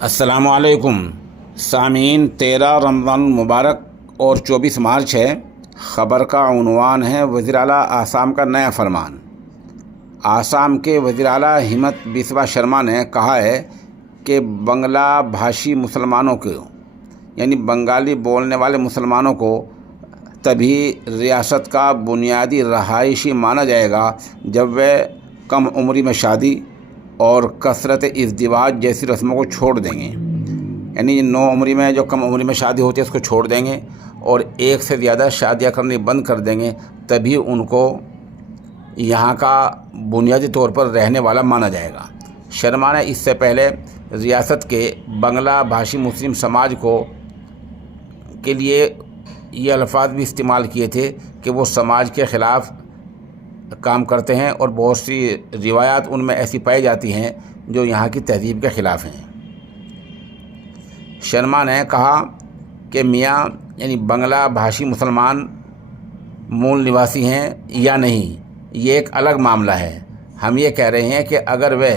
अस्सलामुअलैकुम सामीन। 13 रमज़ान मुबारक और 24 मार्च है। ख़बर का उन्वान है वज़ीर आला आसाम का नया फरमान। आसाम के वज़ीर आला हिमंत बिस्वा शर्मा ने कहा है कि बंगला भाषी मुसलमानों को यानी बंगाली बोलने वाले मुसलमानों को तभी रियासत का बुनियादी रहायशी माना जाएगा जब वे कम उम्री में शादी और कसरत इज़्दिवाज जैसी रस्मों को छोड़ देंगे। यानी 9 उम्री में जो कम उम्री में शादी होती है उसको छोड़ देंगे और एक से ज़्यादा शादियाँ करनी बंद कर देंगे, तभी उनको यहाँ का बुनियादी तौर पर रहने वाला माना जाएगा। शर्मा ने इससे पहले रियासत के बंगला भाषी मुस्लिम समाज के लिए ये अल्फाज भी इस्तेमाल किए थे कि वो समाज के ख़िलाफ़ काम करते हैं और बहुत सी रिवायात उनमें ऐसी पाई जाती हैं जो यहाँ की तहज़ीब के ख़िलाफ़ हैं। शर्मा ने कहा कि मियाँ यानी बंगला भाषी मुसलमान मूल निवासी हैं या नहीं, ये एक अलग मामला है। हम ये कह रहे हैं कि अगर वे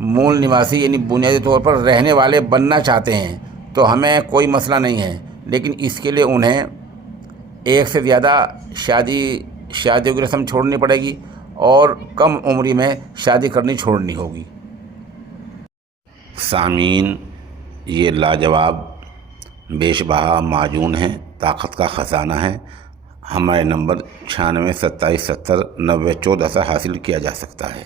मूल निवासी यानी बुनियादी तौर पर रहने वाले बनना चाहते हैं तो हमें कोई मसला नहीं है, लेकिन इसके लिए उन्हें एक से ज़्यादा शादियों की रस्म छोड़नी पड़ेगी और कम उम्री में शादी करनी छोड़नी होगी। सामीन, ये लाजवाब बेशबहा माजून है, ताकत का ख़जाना है। हमारे नंबर 96 27 70 90 14 से हासिल किया जा सकता है।